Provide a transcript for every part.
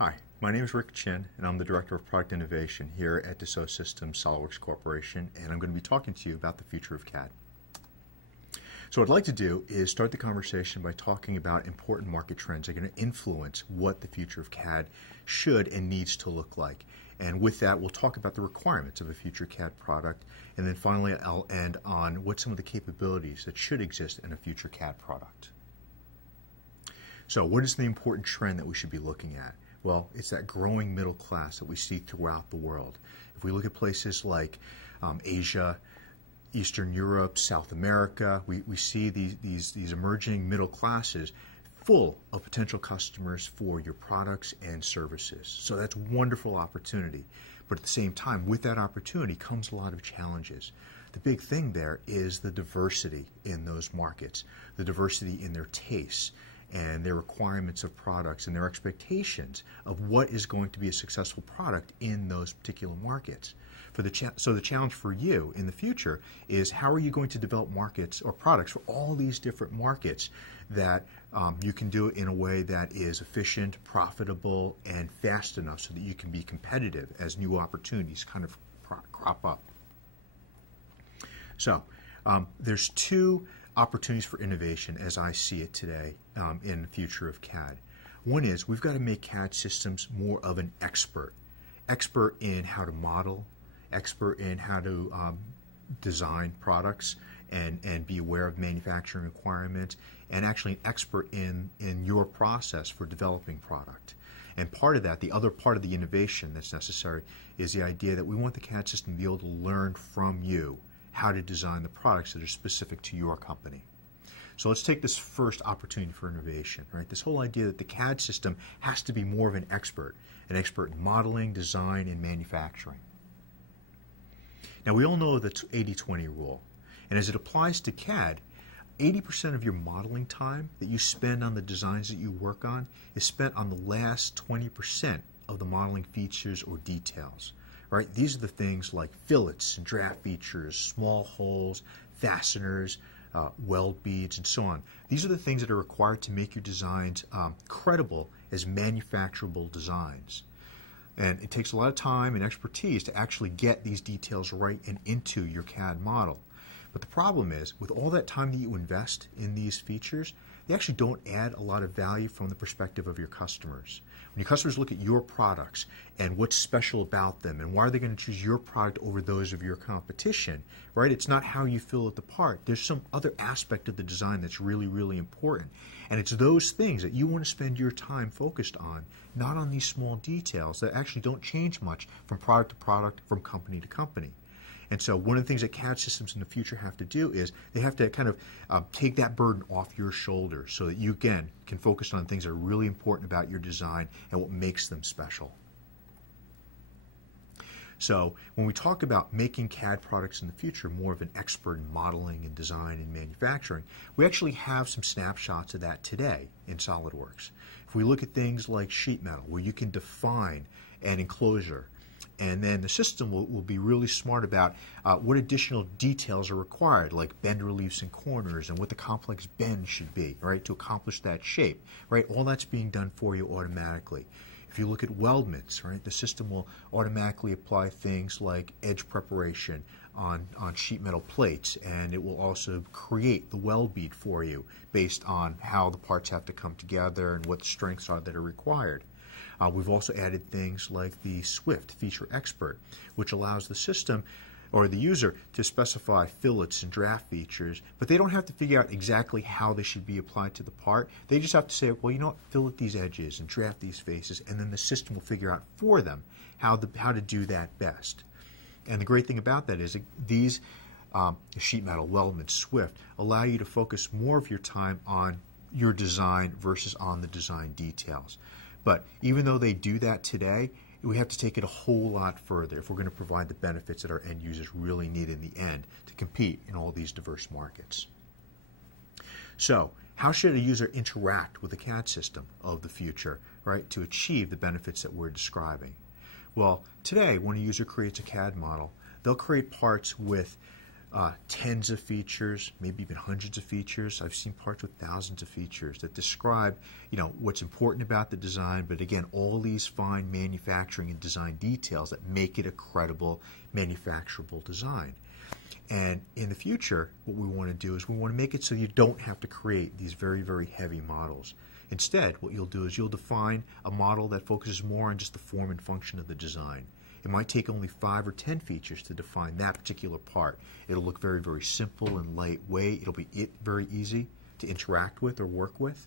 Hi, my name is Rick Chin, and I'm the Director of Product Innovation here at Dassault Systems SolidWorks Corporation, and I'm going to be talking to you about the future of CAD. So what I'd like to do is start the conversation by talking about important market trends that are going to influence what the future of CAD should and needs to look like. And with that, we'll talk about the requirements of a future CAD product, and then finally I'll end on what some of the capabilities that should exist in a future CAD product. So what is the important trend that we should be looking at? Well, it's that growing middle class that we see throughout the world. If we look at places like Asia, Eastern Europe, South America, we see these emerging middle classes full of potential customers for your products and services. So that's a wonderful opportunity. But at the same time, with that opportunity comes a lot of challenges. The big thing there is the diversity in those markets, the diversity in their tastes, and their requirements of products and their expectations of what is going to be a successful product in those particular markets. So the challenge for you in the future is how are you going to develop markets or products for all these different markets that you can do it in a way that is efficient, profitable, and fast enough so that you can be competitive as new opportunities kind of crop up. So there's two opportunities for innovation as I see it today in the future of CAD. One is we've got to make CAD systems more of an expert in how to model, expert in how to design products and be aware of manufacturing requirements, and actually an expert in your process for developing product. And part of that, the other part of the innovation that's necessary, is the idea that we want the CAD system to be able to learn from you how to design the products that are specific to your company. So let's take this first opportunity for innovation, right? This whole idea that the CAD system has to be more of an expert in modeling, design, and manufacturing. Now we all know the 80-20 rule, and as it applies to CAD, 80% of your modeling time that you spend on the designs that you work on is spent on the last 20% of the modeling features or details. Right? These are the things like fillets and draft features, small holes, fasteners, weld beads, and so on. These are the things that are required to make your designs credible as manufacturable designs. And it takes a lot of time and expertise to actually get these details right and into your CAD model. But the problem is, with all that time that you invest in these features, they actually don't add a lot of value from the perspective of your customers. When your customers look at your products and what's special about them and why are they going to choose your product over those of your competition, right? It's not how you fill out the part. There's some other aspect of the design that's really, really important. And it's those things that you want to spend your time focused on, not on these small details that actually don't change much from product to product, from company to company. And so one of the things that CAD systems in the future have to do is they have to kind of take that burden off your shoulders so that you, again, can focus on things that are really important about your design and what makes them special. So when we talk about making CAD products in the future more of an expert in modeling and design and manufacturing, we actually have some snapshots of that today in SolidWorks. If we look at things like sheet metal, where you can define an enclosure, and then the system will be really smart about what additional details are required, like bend reliefs and corners and what the complex bend should be, right, to accomplish that shape, right? All that's being done for you automatically. If you look at weldments, right, the system will automatically apply things like edge preparation on sheet metal plates, and it will also create the weld bead for you based on how the parts have to come together and what the strengths are that are required. We've also added things like the Swift Feature Expert, which allows the system or the user to specify fillets and draft features, but they don't have to figure out exactly how they should be applied to the part. They just have to say, well, you know what, fillet these edges and draft these faces, and then the system will figure out for them how to do that best. And the great thing about that is these sheet metal, weldments, Swift, allow you to focus more of your time on your design versus on the design details. But even though they do that today, we have to take it a whole lot further if we're going to provide the benefits that our end users really need in the end to compete in all these diverse markets. So how should a user interact with the CAD system of the future, right, to achieve the benefits that we're describing? Well, today when a user creates a CAD model, they'll create parts with tens of features, maybe even hundreds of features. I've seen parts with thousands of features that describe, what's important about the design, but again, all these fine manufacturing and design details that make it a credible manufacturable design. And in the future, what we want to do is we want to make it so you don't have to create these very, very heavy models. Instead, what you'll do is you'll define a model that focuses more on just the form and function of the design. It might take only 5 or 10 features to define that particular part. It'll look very, very simple and lightweight. It'll be very easy to interact with or work with.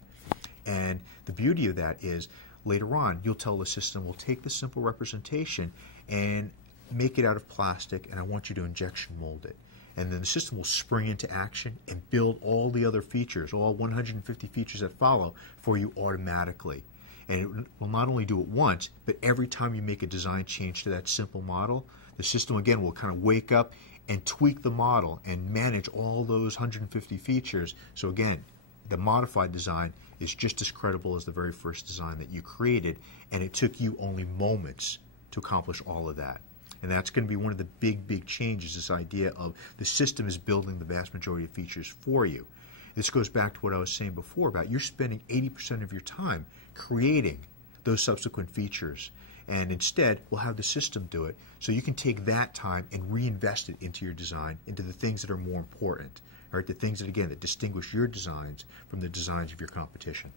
And the beauty of that is later on, you'll tell the system, we'll take the simple representation and make it out of plastic, and I want you to injection mold it. And then the system will spring into action and build all the other features, all 150 features that follow, for you automatically. And it will not only do it once, but every time you make a design change to that simple model, the system again will kind of wake up and tweak the model and manage all those 150 features. So again, the modified design is just as credible as the very first design that you created, and it took you only moments to accomplish all of that. And that's going to be one of the big, big changes, this idea of the system is building the vast majority of features for you. This goes back to what I was saying before about you're spending 80% of your time creating those subsequent features. And instead, we'll have the system do it. So you can take that time and reinvest it into your design, into the things that are more important, right? The things that, again, that distinguish your designs from the designs of your competition.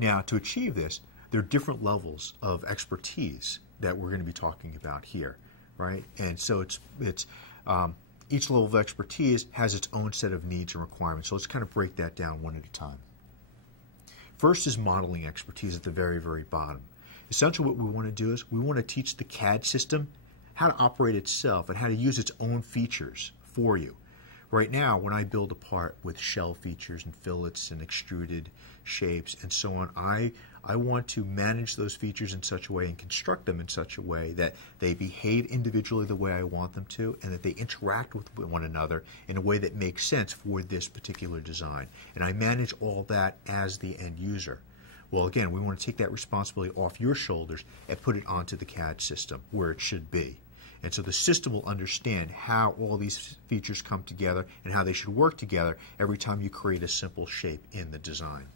Now, to achieve this, there are different levels of expertise that we're going to be talking about here, right? And so each level of expertise has its own set of needs and requirements. So let's kind of break that down one at a time. First is modeling expertise at the very, very bottom. Essentially what we want to do is we want to teach the CAD system how to operate itself and how to use its own features for you. Right now, when I build a part with shell features and fillets and extruded shapes and so on, I want to manage those features in such a way and construct them in such a way that they behave individually the way I want them to, and that they interact with one another in a way that makes sense for this particular design. And I manage all that as the end user. Well, again, we want to take that responsibility off your shoulders and put it onto the CAD system where it should be. And so the system will understand how all these features come together and how they should work together every time you create a simple shape in the design.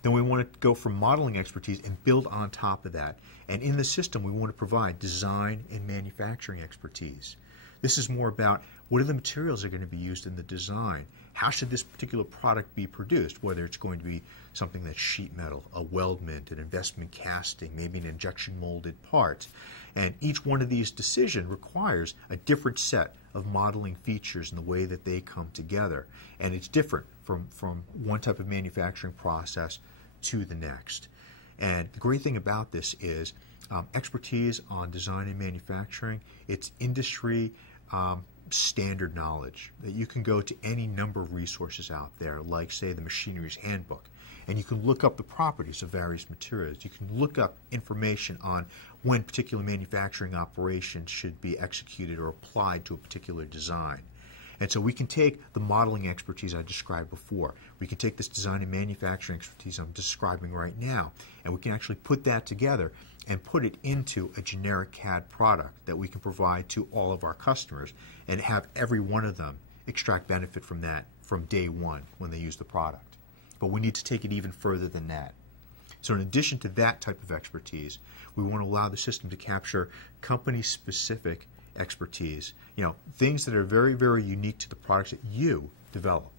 Then we want to go from modeling expertise and build on top of that. And in the system, we want to provide design and manufacturing expertise. This is more about what are the materials that are going to be used in the design? How should this particular product be produced, whether it's going to be something that's sheet metal, a weldment, an investment casting, maybe an injection molded part. And each one of these decisions requires a different set of modeling features in the way that they come together. And it's different from one type of manufacturing process to the next. And the great thing about this is expertise on design and manufacturing, it's industry standard knowledge that you can go to any number of resources out there, like say the Machinery's Handbook, and you can look up the properties of various materials. You can look up information on when particular manufacturing operations should be executed or applied to a particular design. And so we can take the modeling expertise I described before. We can take this design and manufacturing expertise I'm describing right now, and we can actually put that together and put it into a generic CAD product that we can provide to all of our customers and have every one of them extract benefit from that from day one when they use the product. But we need to take it even further than that. So in addition to that type of expertise, we want to allow the system to capture company-specific expertise, things that are very, very unique to the products that you develop,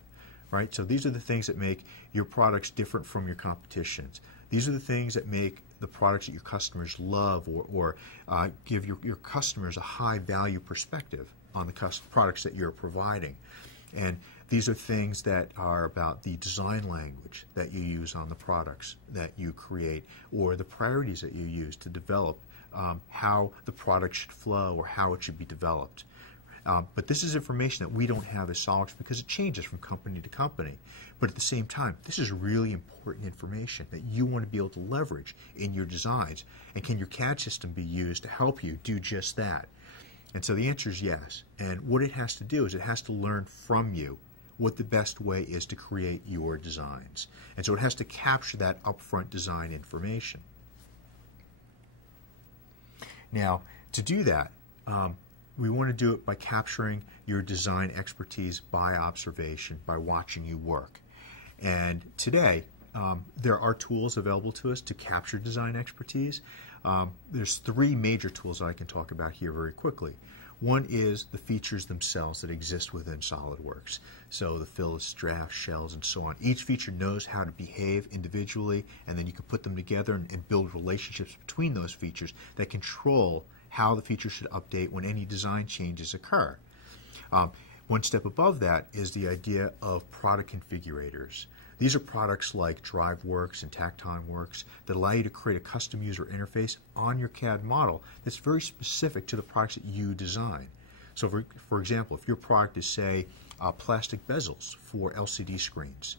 right? So these are the things that make your products different from your competition's. These are the things that make the products that your customers love or give your customers a high value perspective on the products that you're providing. And these are things that are about the design language that you use on the products that you create, or the priorities that you use to develop how the product should flow or how it should be developed. But this is information that we don't have as SOLIDWORKS because it changes from company to company. But at the same time, this is really important information that you want to be able to leverage in your designs. And can your CAD system be used to help you do just that? And so the answer is yes. And what it has to do is it has to learn from you what the best way is to create your designs. And so it has to capture that upfront design information. Now, to do that, we want to do it by capturing your design expertise by observation, by watching you work. And today, there are tools available to us to capture design expertise. There's three major tools that I can talk about here very quickly. One is the features themselves that exist within SOLIDWORKS. So the fills, drafts, shells, and so on. Each feature knows how to behave individually, and then you can put them together and build relationships between those features that control how the feature should update when any design changes occur. One step above that is the idea of product configurators. These are products like DriveWorks and TactineWorks that allow you to create a custom user interface on your CAD model that's very specific to the products that you design. So for example, if your product is, say, plastic bezels for LCD screens,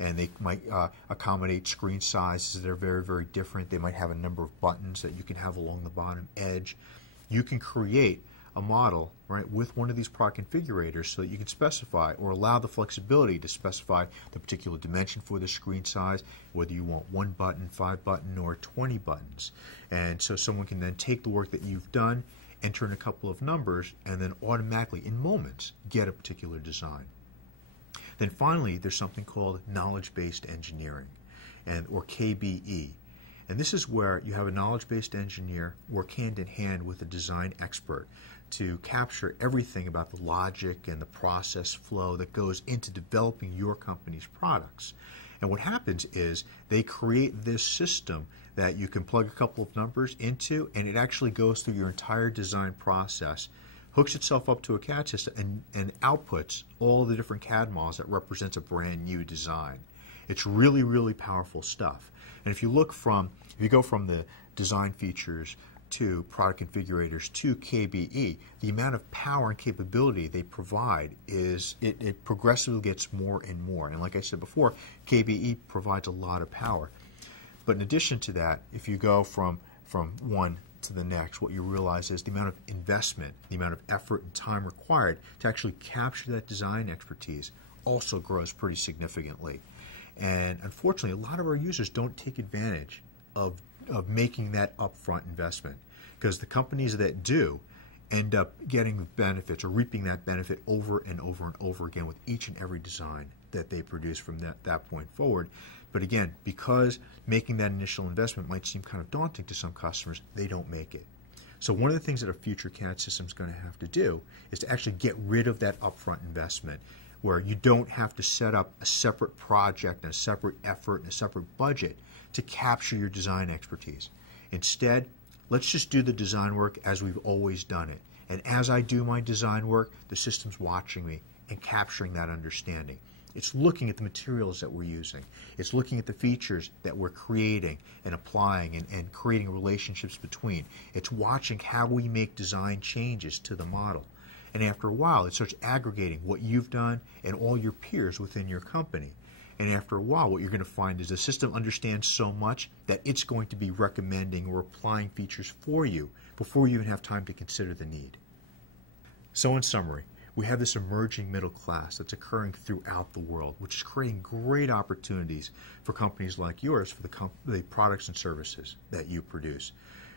and they might accommodate screen sizes that are very, very different. They might have a number of buttons that you can have along the bottom edge. You can create a model, right, with one of these product configurators so that you can specify or allow the flexibility to specify the particular dimension for the screen size, whether you want 1 button, 5 button, or 20 buttons. And so someone can then take the work that you've done, enter in a couple of numbers, and then automatically, in moments, get a particular design. Then finally, there's something called knowledge-based engineering, or KBE. And this is where you have a knowledge-based engineer work hand in hand with a design expert to capture everything about the logic and the process flow that goes into developing your company's products. And what happens is they create this system that you can plug a couple of numbers into, and it actually goes through your entire design process, hooks itself up to a CAD system, and outputs all the different CAD models that represents a brand new design. It's really, really powerful stuff. And if you go from the design features to product configurators to KBE, the amount of power and capability they provide it progressively gets more and more. And like I said before, KBE provides a lot of power. But in addition to that, if you go from one to the next, what you realize is the amount of investment, the amount of effort and time required to actually capture that design expertise also grows pretty significantly. And unfortunately, a lot of our users don't take advantage of making that upfront investment, because the companies that do end up getting the benefits or reaping that benefit over and over and over again with each and every design that they produce from that point forward. But again, because making that initial investment might seem kind of daunting to some customers, they don't make it. So one of the things that a future CAD system is going to have to do is to actually get rid of that upfront investment, where you don't have to set up a separate project and a separate effort and a separate budget to capture your design expertise. Instead, let's just do the design work as we've always done it. And as I do my design work, the system's watching me and capturing that understanding. It's looking at the materials that we're using. It's looking at the features that we're creating and applying and creating relationships between. It's watching how we make design changes to the model. And after a while, it starts aggregating what you've done and all your peers within your company. And after a while, what you're going to find is the system understands so much that it's going to be recommending or applying features for you before you even have time to consider the need. So in summary, we have this emerging middle class that's occurring throughout the world, which is creating great opportunities for companies like yours for the products and services that you produce.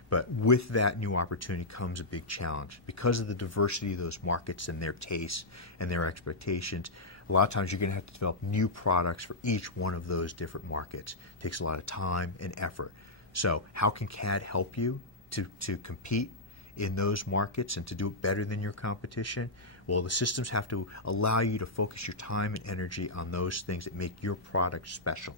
But with that new opportunity comes a big challenge. Because of the diversity of those markets and their tastes and their expectations, a lot of times you're going to have to develop new products for each one of those different markets. It takes a lot of time and effort. So how can CAD help you to compete in those markets and to do it better than your competition? Well, the systems have to allow you to focus your time and energy on those things that make your product special.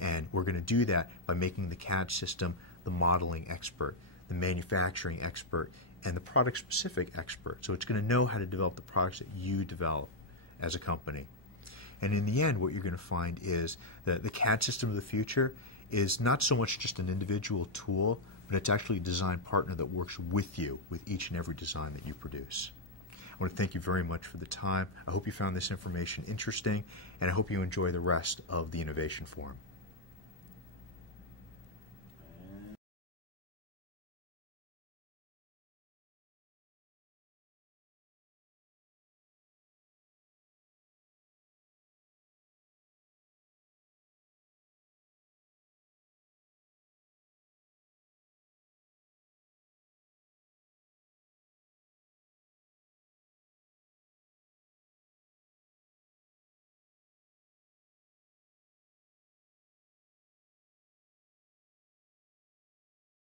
And we're going to do that by making the CAD system the modeling expert, the manufacturing expert, and the product-specific expert. So it's going to know how to develop the products that you develop as a company. And in the end, what you're going to find is that the CAD system of the future is not so much just an individual tool, but it's actually a design partner that works with you with each and every design that you produce. I want to thank you very much for the time. I hope you found this information interesting, and I hope you enjoy the rest of the Innovation Forum.